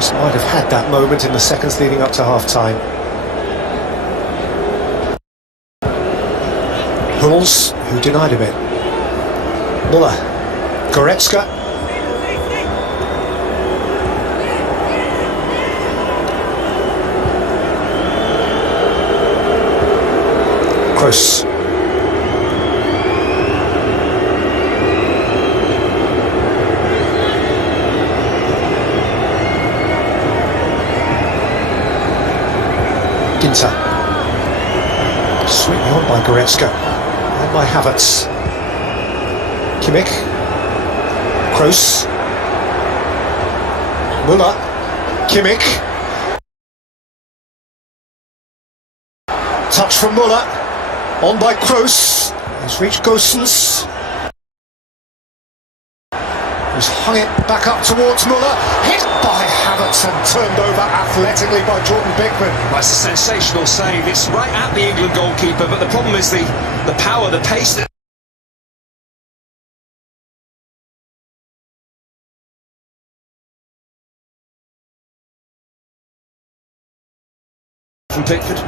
Just might have had that moment in the seconds leading up to half-time. Hummels, who denied him it. Muller, Goretzka. Kroos. Ginter. Sweeping on by Goretzka and by Havertz. Kimmich. Kroos. Muller. Kimmich. Touch from Muller. On by Kroos. He's reached Gosens. He's hung it back up towards Muller. Hit by Havertz and turned over athletically by Jordan Bibek. That's a sensational save. It's right at the England goalkeeper, but the problem is the power, the pace that from Pickford.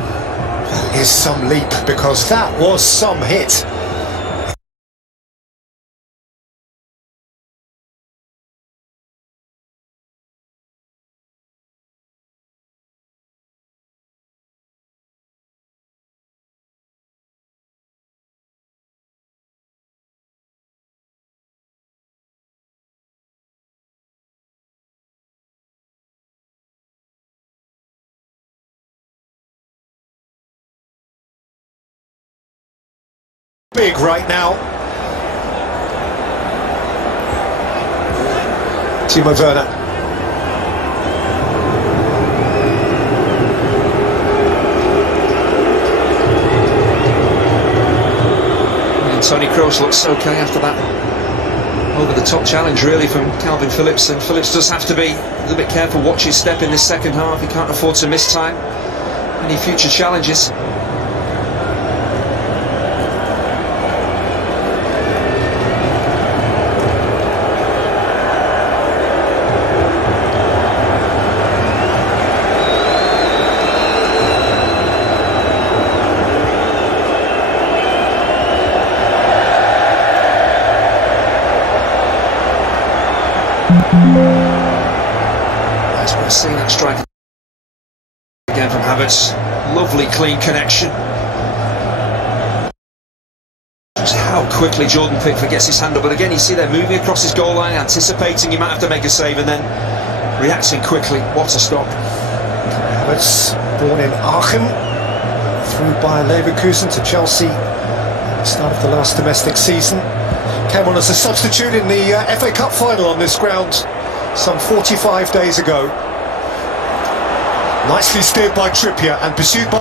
Is some leap, because that was some hit. Big right now. Timo Werner. And Toni Kroos looks okay after that over-the-top challenge really from Calvin Phillips, and Phillips does have to be a little bit careful, watch his step in this second half. He can't afford to miss time. Any future challenges. As we're seeing that strike again from Havertz. Lovely clean connection. Just how quickly Jordan Pickford gets his hand up, but again you see they're moving across his goal line, anticipating he might have to make a save and then reacting quickly. What a stop. Havertz, born in Aachen, through Bayer Leverkusen to Chelsea at the start of the last domestic season. Came on as a substitute in the FA Cup final on this ground some 45 days ago. Nicely steered by Trippier and pursued by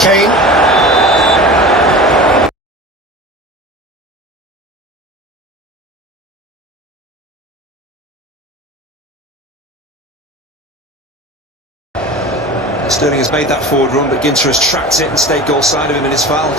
Kane. Sterling has made that forward run, but Ginter has tracked it and stayed goal side of him and is fouled.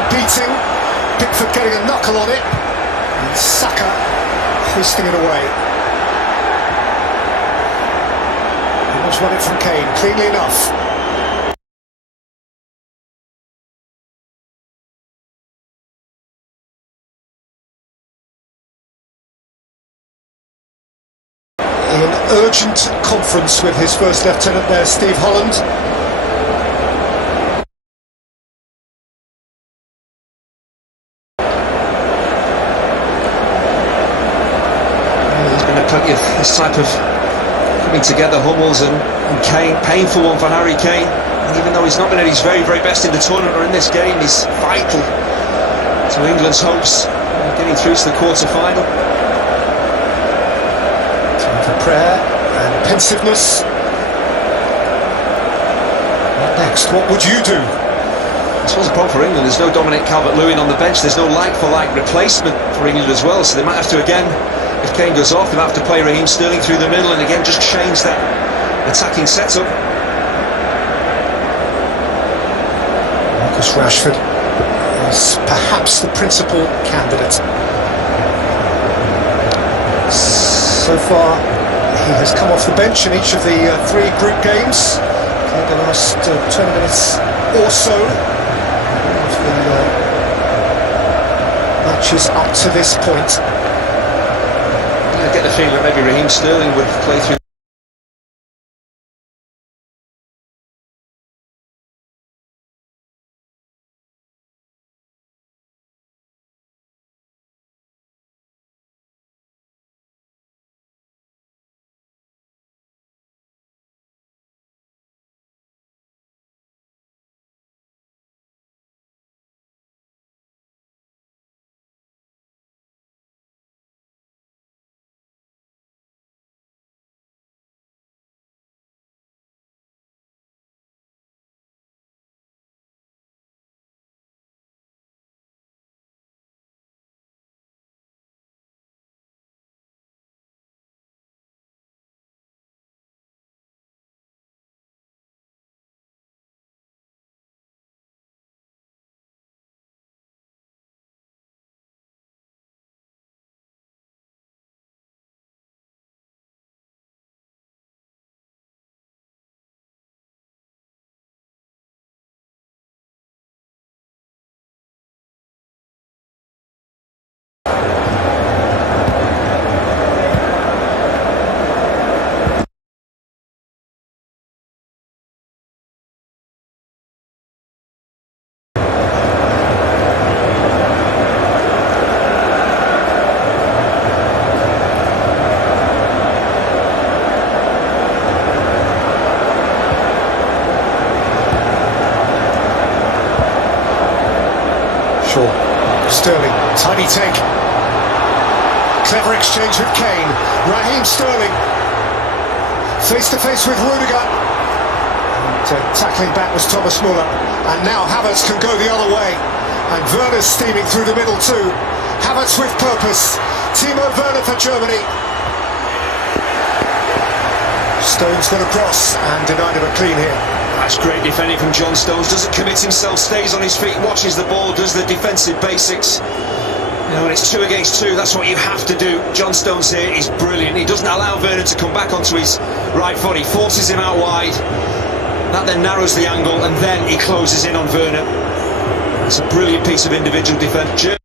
brutal beating. Pickford getting a knuckle on it. And Saka hoisting it away. Almost won it from Kane, cleanly enough. In urgent conference with his first lieutenant there, Steve Holland. There's been plenty of this type of coming together, Hummels and Kane. Painful one for Harry Kane. And even though he's not been at his very, very best in the tournament or in this game, he's vital to England's hopes of getting through to the quarter-final. Prayer and pensiveness. What next? What would you do? I suppose the problem for England, there's no Dominic Calvert-Lewin on the bench, there's no like-for-like replacement for England as well, so they might have to again, if Kane goes off, they might have to play Raheem Sterling through the middle and again just change that attacking setup. Marcus Rashford is perhaps the principal candidate. So far he has come off the bench in each of the 3 group games. Played the last 20 minutes or so of the matches up to this point. I get the feeling that maybe Raheem Sterling would play through. Sterling, tiny take. Clever exchange with Kane. Raheem Sterling face to face with Rudiger. And tackling back was Thomas Muller. And now Havertz can go the other way. And Werner's steaming through the middle too. Havertz with purpose. Timo Werner for Germany. Stones got across and denied him a clean here. That's great defending from John Stones. Doesn't commit himself, stays on his feet, watches the ball, does the defensive basics. You know, when it's 2 against 2, that's what you have to do. John Stones here is brilliant. He doesn't allow Werner to come back onto his right foot. He forces him out wide. That then narrows the angle, and then he closes in on Werner. It's a brilliant piece of individual defence.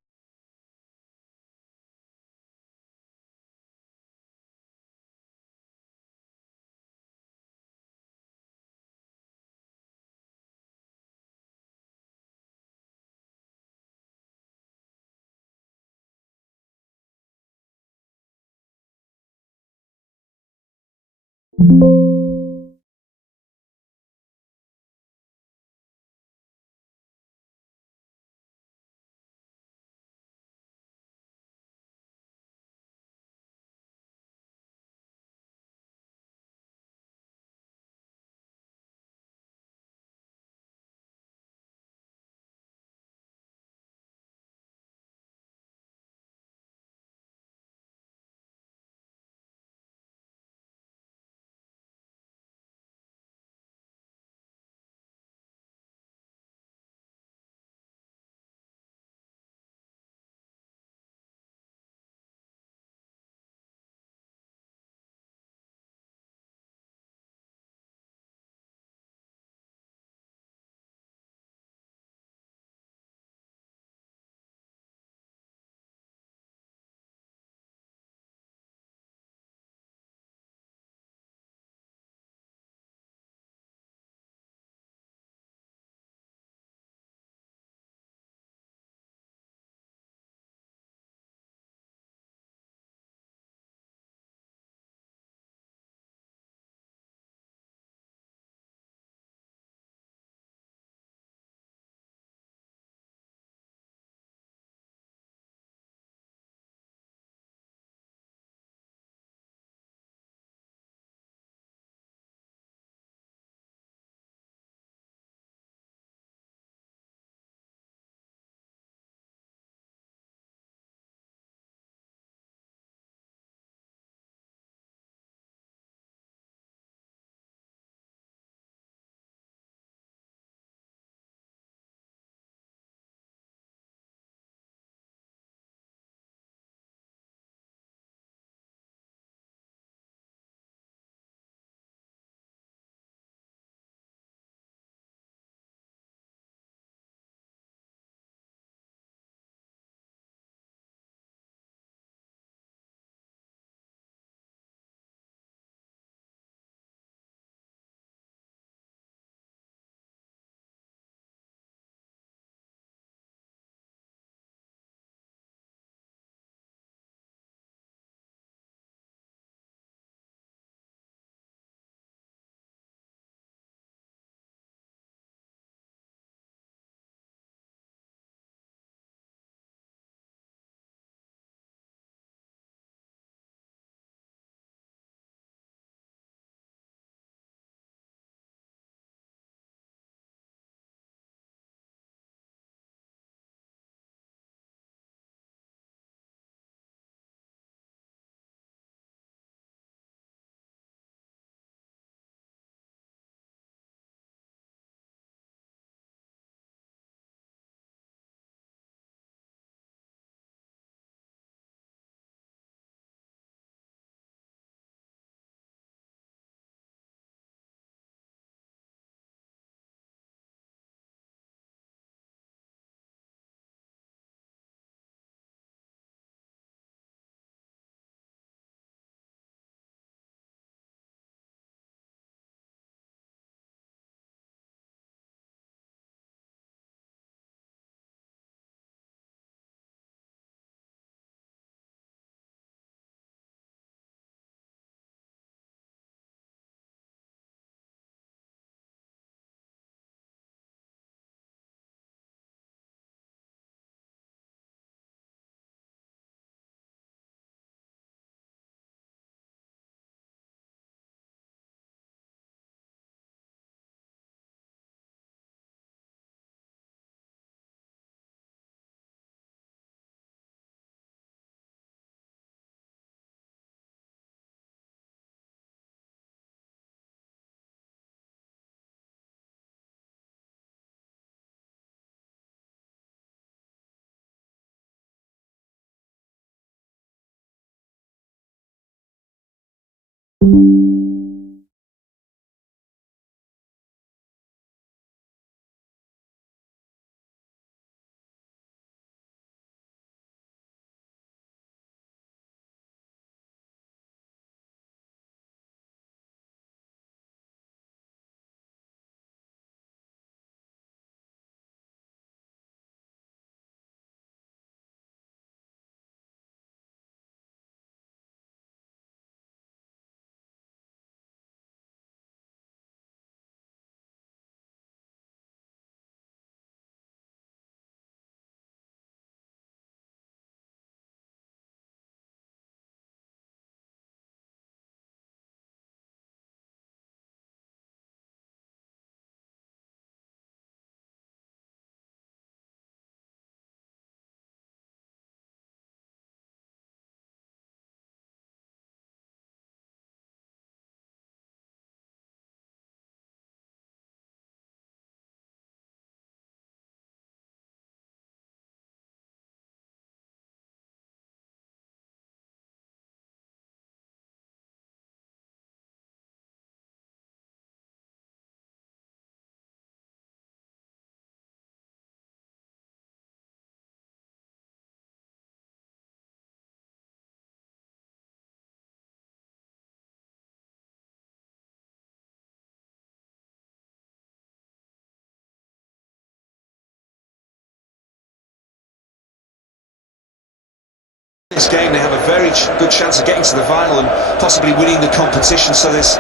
This game they have a very good chance of getting to the final and possibly winning the competition, so there's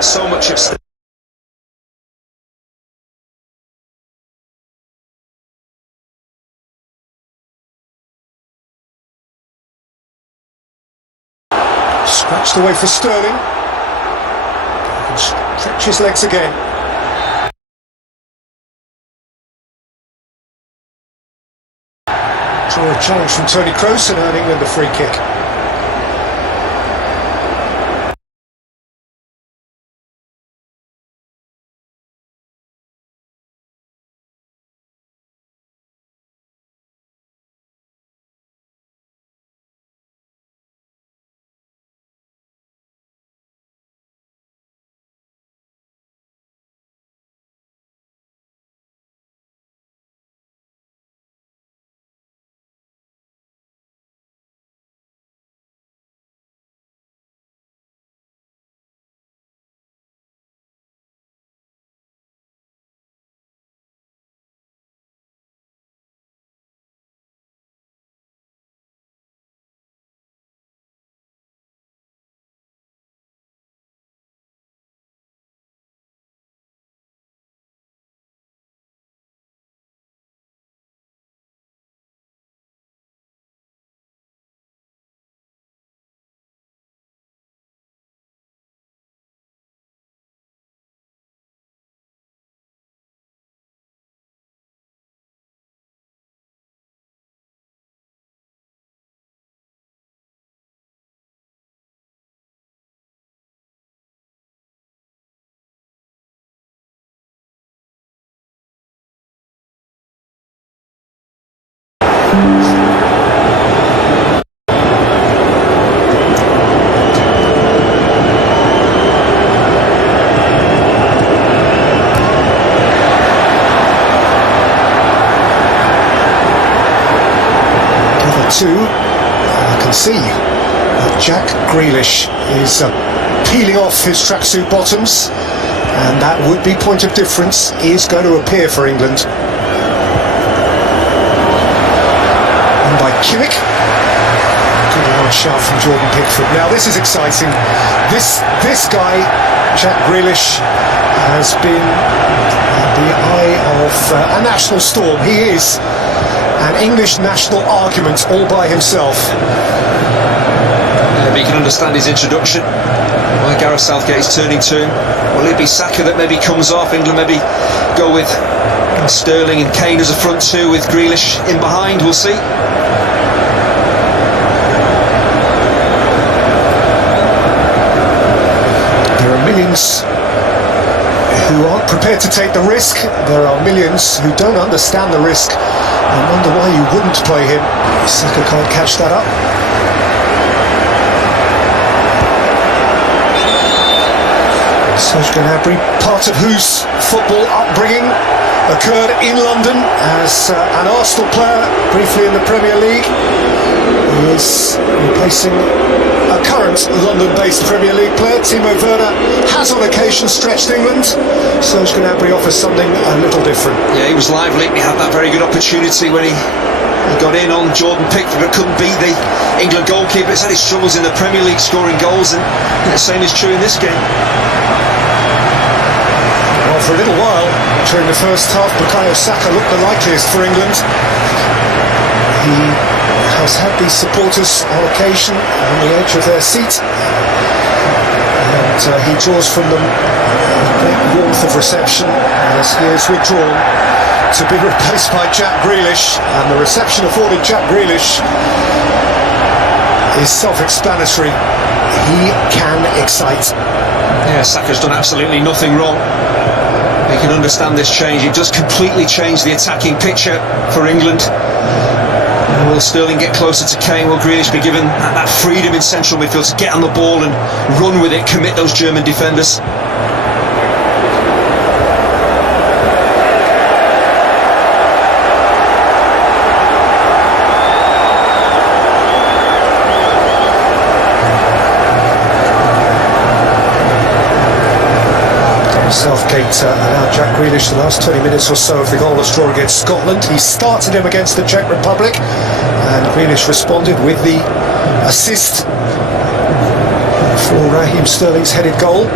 so much at stake. Scratched away for Sterling. He can stretch his legs again. Draw a challenge from Tony Kroos and earn England a free kick. I can see that Jack Grealish is peeling off his tracksuit bottoms, and that would-be point of difference is going to appear for England. And by Kimmich, good large shot from Jordan Pickford. Now this is exciting. This guy, Jack Grealish, has been the eye of a national storm. He is an English national argument all by himself. But you can understand his introduction, why Gareth Southgate is turning to him. Will it be Saka that maybe comes off? England maybe go with Sterling and Kane as a front two with Grealish in behind, we'll see. There are millions who aren't prepared to take the risk. There are millions who don't understand the risk and wonder why you wouldn't play him. Saka can't catch that up. Serge Gnabry, part of whose football upbringing occurred in London as an Arsenal player, briefly in the Premier League. He is replacing a current London-based Premier League player. Timo Werner has on occasion stretched England. Serge Gnabry offers something a little different. Yeah, he was lively. He had that very good opportunity when he got in on Jordan Pickford, but couldn't beat the England goalkeeper. It's had his struggles in the Premier League scoring goals, and the same is true in this game. Well, for a little while during the first half, Bukayo Saka looked the likeliest for England. He has had these supporters on occasion on the edge of their seat, and he draws from them a great warmth of reception as he is withdrawn to be replaced by Jack Grealish. And the reception afforded Jack Grealish is self-explanatory. He can excite. Yeah, Saka's done absolutely nothing wrong. You can understand this change. It does completely change the attacking picture for England. And will Sterling get closer to Kane? Will Grealish be given that freedom in central midfield to get on the ball and run with it, commit those German defenders? Southgate allowed Jack Grealish the last 20 minutes or so of the goalless draw against Scotland. He started him against the Czech Republic, and Grealish responded with the assist for Raheem Sterling's headed goal.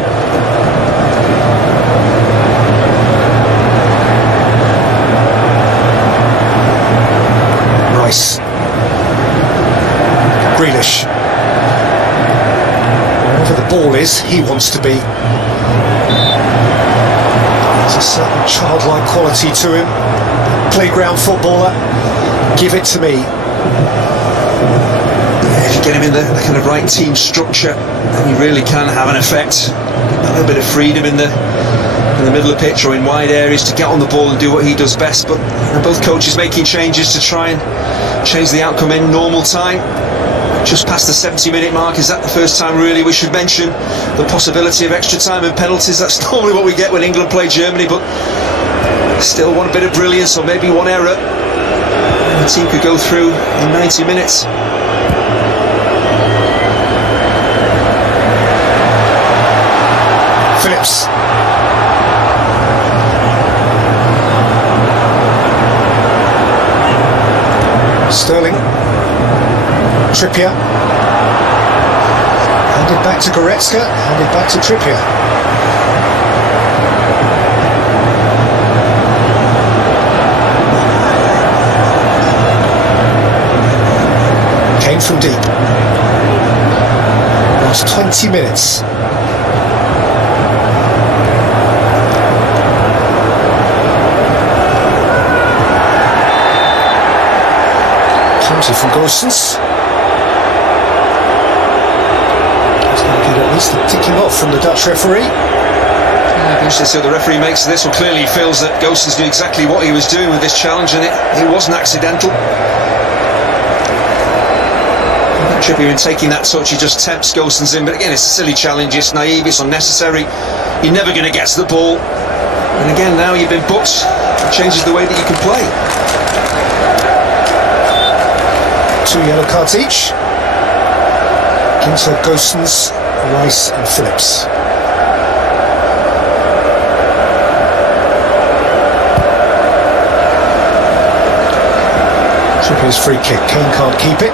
Rice, Grealish. Wherever the ball is, he wants to be. There's a certain childlike quality to him. Playground footballer. Give it to me. If you get him in the kind of right team structure, then he really can have an effect. A little bit of freedom in the middle of the pitch or in wide areas to get on the ball and do what he does best. But both coaches making changes to try and change the outcome in normal time. Just past the 70-minute mark. Is that the first time really we should mention the possibility of extra time and penalties? That's normally what we get when England play Germany, but still one bit of brilliance or maybe one error and the team could go through in 90 minutes. Phillips. Sterling. Trippier. Handed back to Goretzka, handed back to Trippier. Came from deep. Last 20 minutes. Comes from Gosens. At least a ticking off from the Dutch referee. Yeah, interesting to see what the referee makes of this. Well, clearly he feels that Gosens knew exactly what he was doing with this challenge, and it wasn't accidental. Trippier in taking that touch, he just tempts Gosens in, but again it's a silly challenge, it's naive, it's unnecessary. You're never going to get to the ball, and again now you've been booked. It changes the way that you can play. 2 yellow cards each. Ginter, Gosens, Rice and Phillips. Trippier's free kick. Kane can't keep it.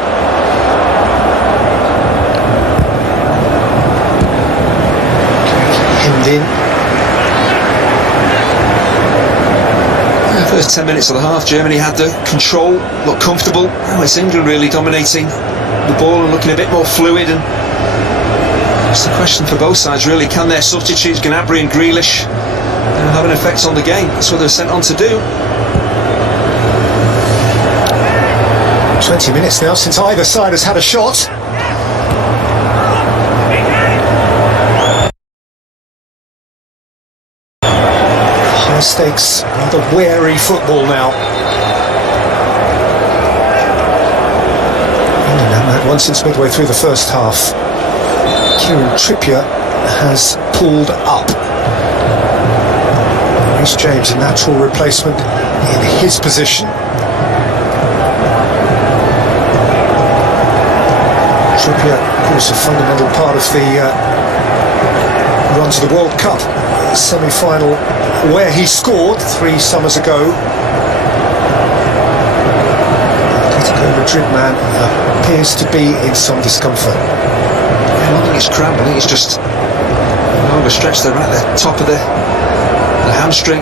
Hemmed in. First 10 minutes of the half, Germany had the control, looked comfortable. Now it's England really dominating the ball and looking a bit more fluid, and it's the question for both sides really, can their substitutes Gnabry and Grealish have an effect on the game? That's what they're sent on to do. 20 minutes now since either side has had a shot. High stakes, rather wary football now. England haven't had one since midway through the first half. Kieran Trippier has pulled up. Reece James, a natural replacement in his position. Trippier, of course, a fundamental part of the run to the World Cup semi-final, where he scored 3 summers ago. Atletico Madrid man appears to be in some discomfort. I don't think it's cramp, I think it's just overstretched there right at the top of the hamstring,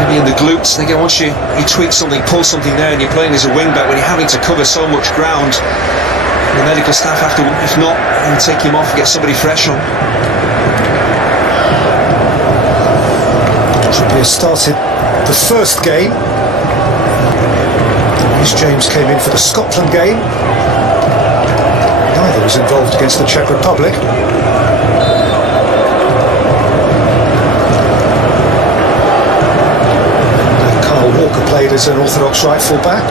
maybe in the glutes. And again, once you tweak something, pull something there, and you're playing as a wing-back, when you're having to cover so much ground, the medical staff have to, if not, take him off and get somebody fresh on. Trippier started the first game. Reece James came in for the Scotland game. Neither was involved against the Czech Republic. And Kyle Walker played as an orthodox right full back.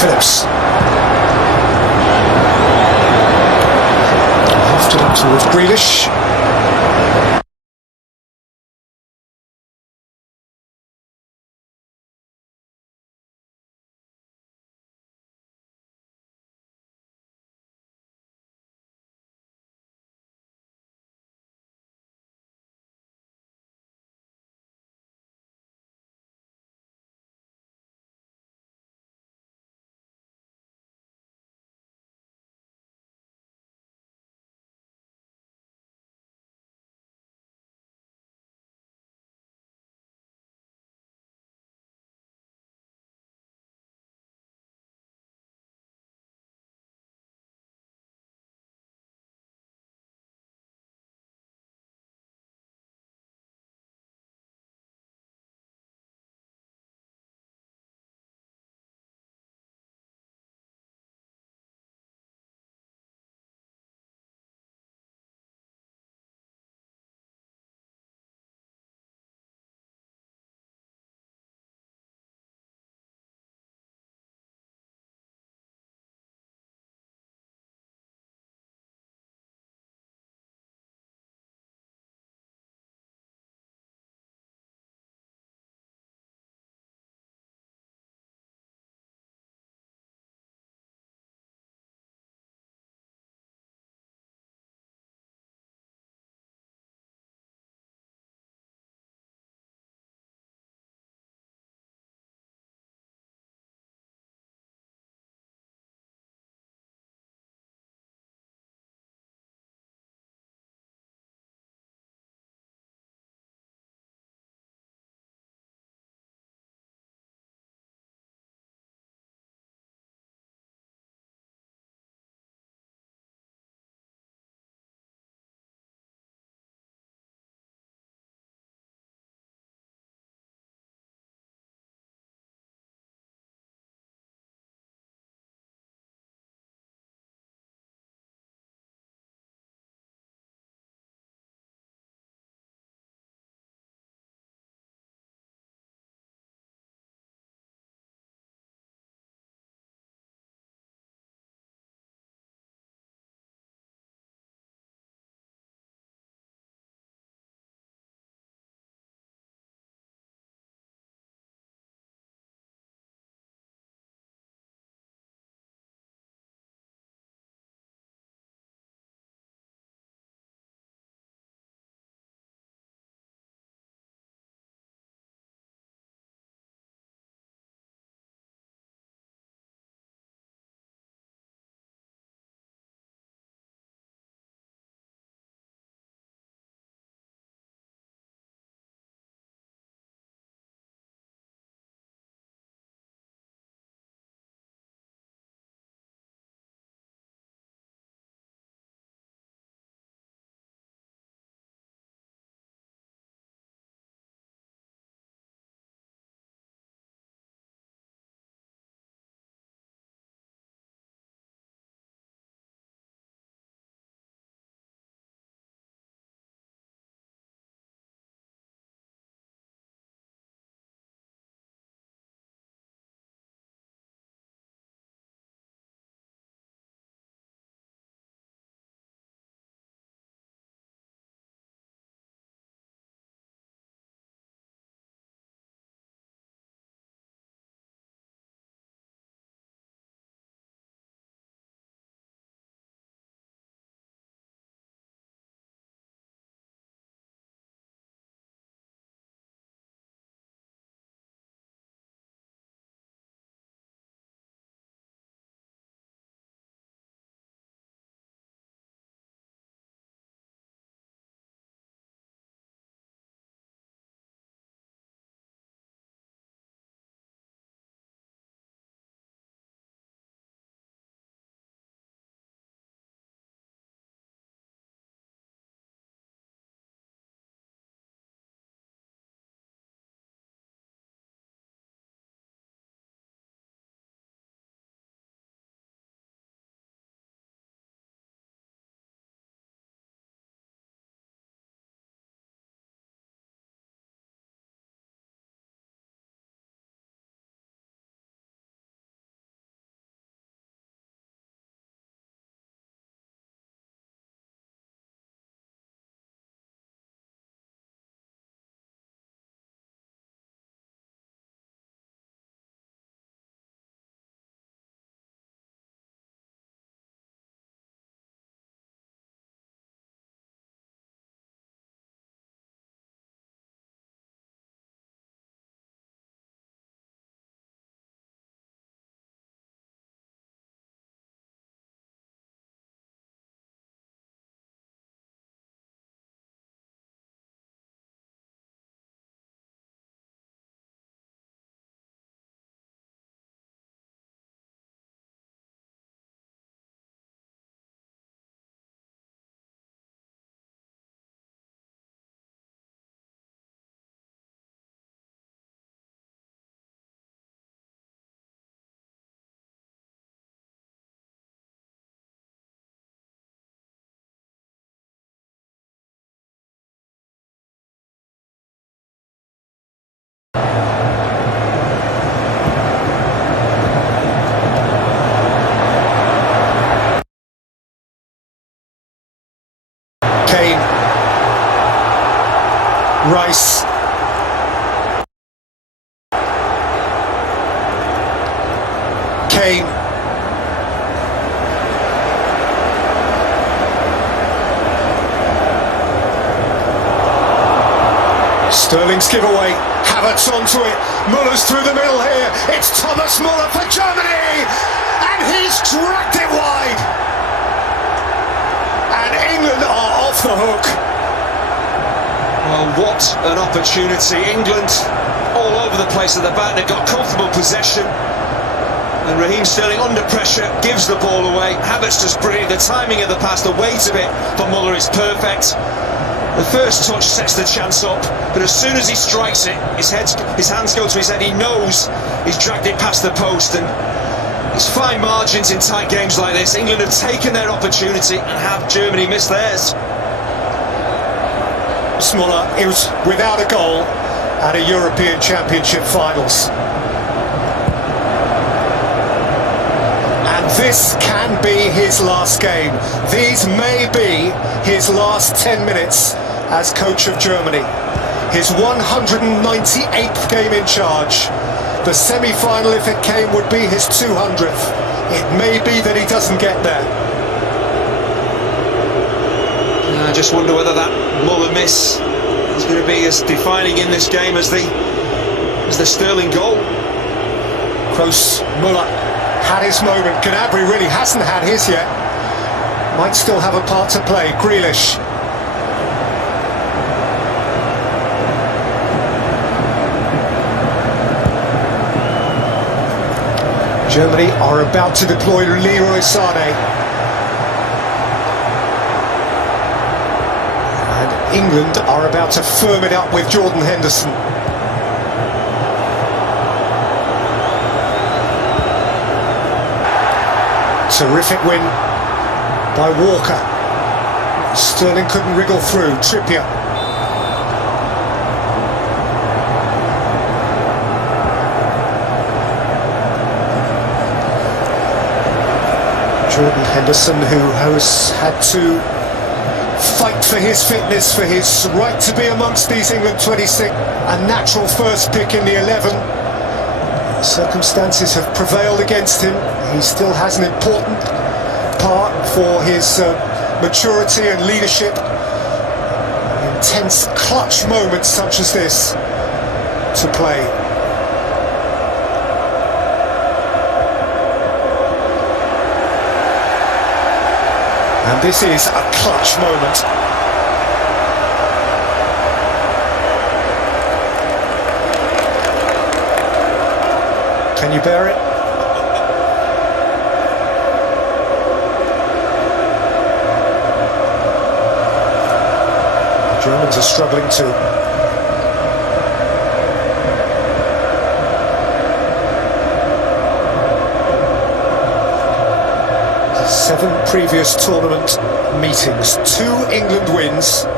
Phillips. Lofted up towards Grealish. Kane. Rice. Kane. Sterling's giveaway. Havertz onto it. Muller's through the middle here. It's Thomas Muller for Germany, and he's dragged it wide. And England are off the hook. Well, what an opportunity. England all over the place at the back. They've got comfortable possession. And Raheem Sterling under pressure gives the ball away. Havertz just brilliant. The timing of the pass, the weight of it for Muller is perfect. The first touch sets the chance up, but as soon as he strikes it, his hands go to his head. He knows he's dragged it past the post, and it's fine margins in tight games like this. England have taken their opportunity and have Germany missed theirs. Muller, he was without a goal at a European Championship finals. And this can be his last game. These may be his last 10 minutes as coach of Germany. His 198th game in charge. The semi-final, if it came, would be his 200th. It may be that he doesn't get there. I just wonder whether that Muller miss is going to be as defining in this game as the Sterling goal. Kroos, Muller had his moment. Gnabry really hasn't had his yet. Might still have a part to play. Grealish. Germany are about to deploy Leroy Sané. And England are about to firm it up with Jordan Henderson. Terrific win by Walker. Sterling couldn't wriggle through. Trippier. Jordan Henderson, who has had to fight for his fitness, for his right to be amongst these England 26. A natural first pick in the 11. Circumstances have prevailed against him. He still has an important part for his maturity and leadership. Intense clutch moments such as this to play. And this is a clutch moment. Can you bear it? The Germans are struggling too. Seven previous tournament meetings, 2 England wins, a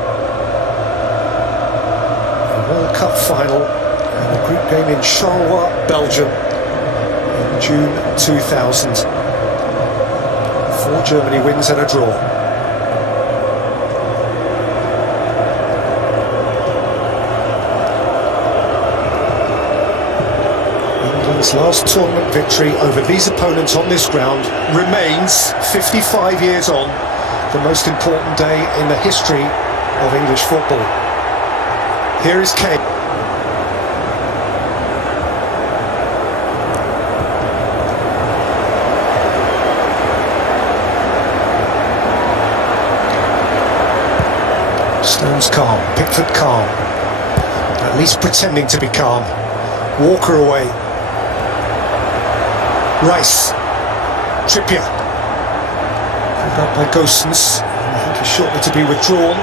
World Cup final, and a group game in Charleroi, Belgium, in June 2000. 4 Germany wins and a draw. England's last tournament victory over these opponents on this ground remains, 55 years on, the most important day in the history of English football. Here is Kane. Stones calm, Pickford calm, at least pretending to be calm. Walker away. Rice. Trippier. Pulled up by Gosens. I think he's shortly to be withdrawn.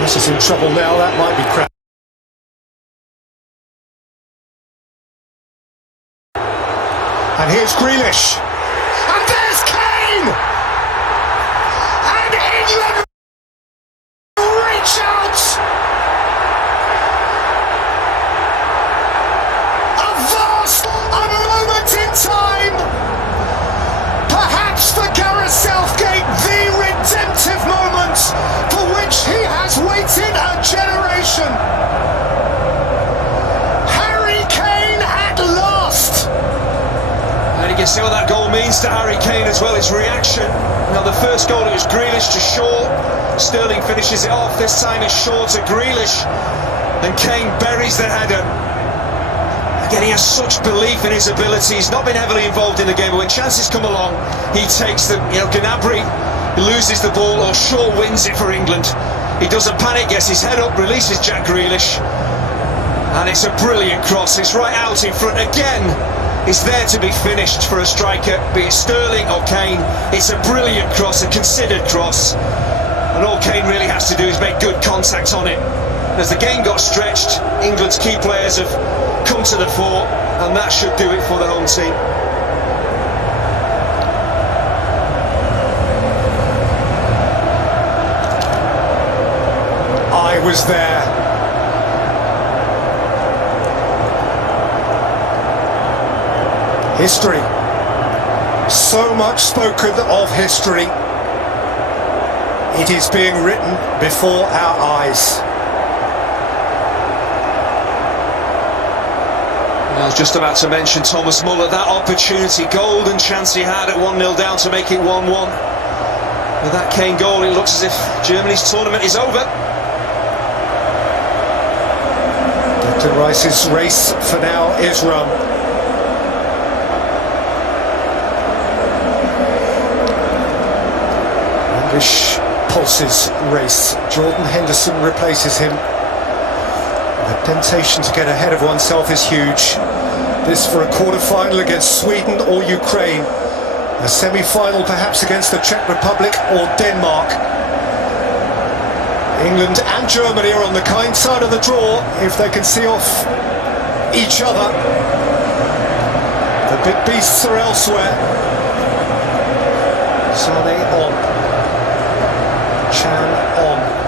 Rice is in trouble now, that might be crap. And here's Grealish. And there's Kane! And England reach out! A moment in time! Perhaps for Gareth Southgate, the redemptive moment! thanks to Harry Kane as well, his reaction. Now the first goal, it was Grealish to Shaw. Sterling finishes it off, this time it's Shaw to Grealish. And Kane buries the header. Again, he has such belief in his ability. He's not been heavily involved in the game, but when chances come along, he takes them. Gnabry loses the ball, or Shaw wins it for England. He doesn't panic, gets his head up, releases Jack Grealish. And it's a brilliant cross, it's right out in front again. It's there to be finished for a striker, be it Sterling or Kane. It's a brilliant cross, a considered cross. And all Kane really has to do is make good contact on it. As the game got stretched, England's key players have come to the fore, and that should do it for their home team. I was there. History. So much spoken of history. It is being written before our eyes. I was just about to mention Thomas Muller, that opportunity, golden chance he had at 1-0 down to make it 1-1. With that Kane goal, it looks as if Germany's tournament is over. Captain Rice's race for now is run. English pulses race. Jordan Henderson replaces him. The temptation to get ahead of oneself is huge. This for a quarter-final against Sweden or Ukraine. A semi-final perhaps against the Czech Republic or Denmark. England and Germany are on the kind side of the draw if they can see off each other. The big beasts are elsewhere. Sane on. Chan on.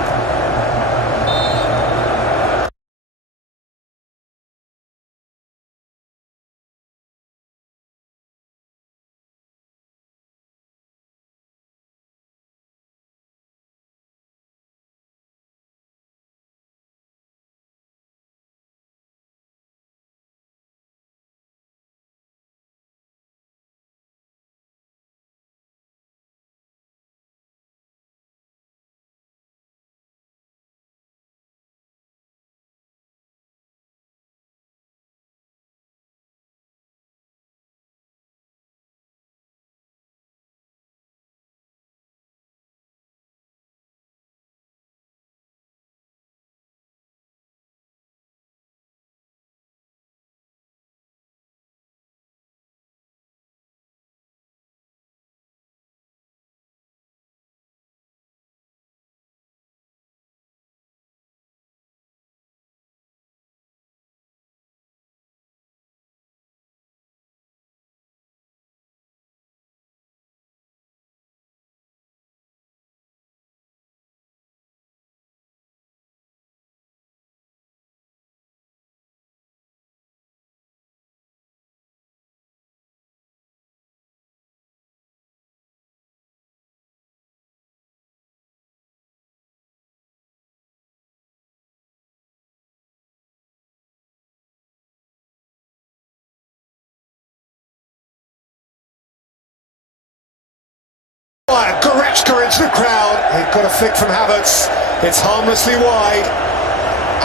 Goretzka into the crowd. He got a flick from Havertz. It's harmlessly wide,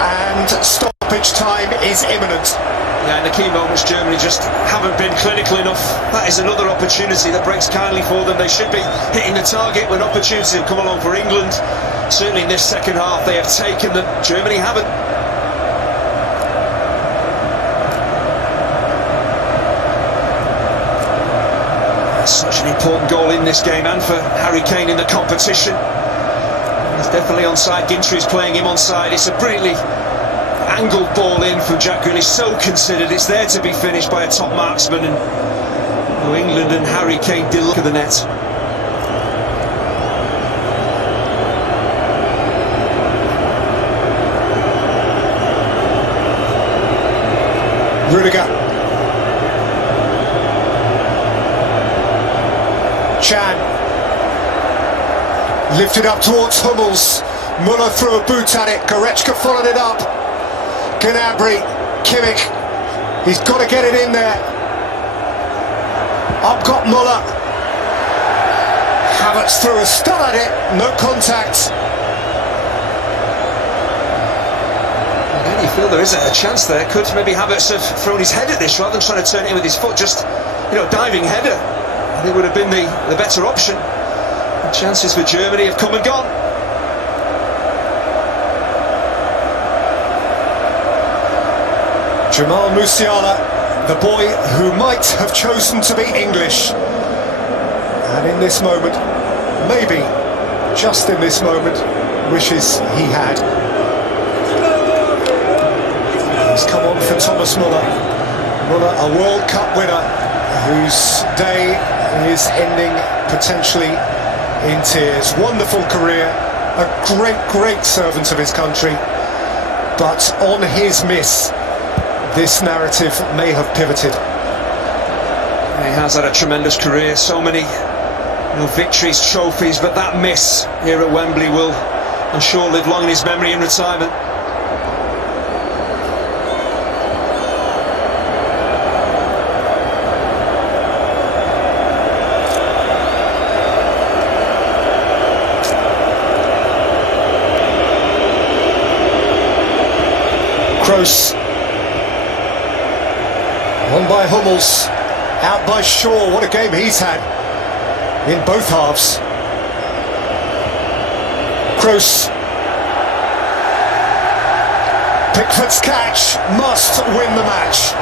and stoppage time is imminent. Yeah, in the key moments, Germany just haven't been clinical enough. That is another opportunity that breaks kindly for them. They should be hitting the target when opportunities have come along for England. Certainly in this second half, they have taken them. Germany haven't. Such an important goal in this game, and for Harry Kane in the competition. He's definitely onside. Gintry's playing him onside. It's a brilliantly angled ball in from Jack Grealish, so considered. It's there to be finished by a top marksman, and England and Harry Kane did look at the net. Rudiger. Chan lifted up towards Hummels. Muller threw a boot at it. Goretzka followed it up. Gnabry, Kimmich. He's got to get it in there. Up got Muller. Havertz threw a stud at it, no contact. Again, you feel there is a chance there. Could maybe Havertz have thrown his head at this rather than trying to turn it in with his foot? Just, diving header. I think would have been the better option. The chances for Germany have come and gone. Jamal Musiala, the boy who might have chosen to be English. And in this moment, maybe, just in this moment, wishes he had. He's come on for Thomas Muller. Muller, a World Cup winner, whose day is ending potentially in tears. Wonderful career, a great servant of his country. But on his miss, this narrative may have pivoted. He has had a tremendous career, so many victories, trophies, but that miss here at Wembley will, I'm sure, live long in his memory in retirement. Kroos, on by Hummels, out by Shaw. What a game he's had in both halves. Kroos, Pickford's catch must win the match.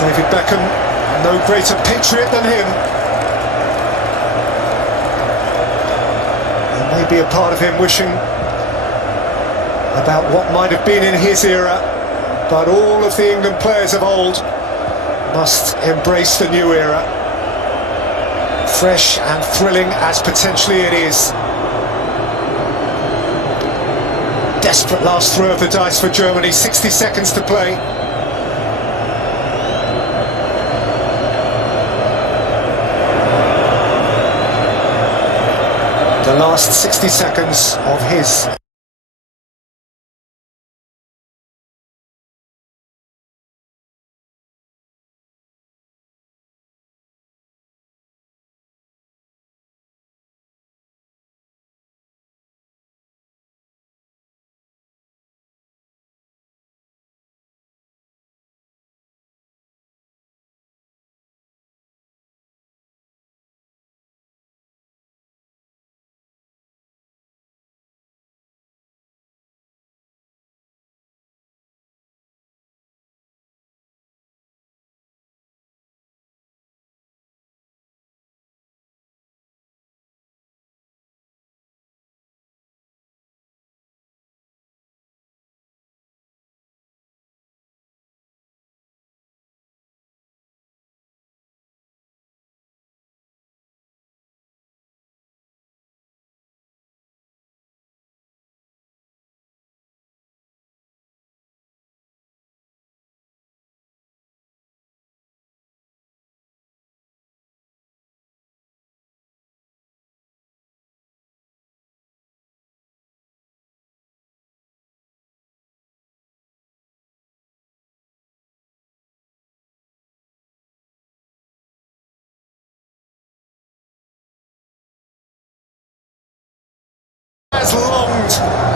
David Beckham, no greater patriot than him. There may be a part of him wishing about what might have been in his era, but all of the England players of old must embrace the new era. Fresh and thrilling as potentially it is. Desperate last throw of the dice for Germany, 60 seconds to play. The last 60 seconds of his has longed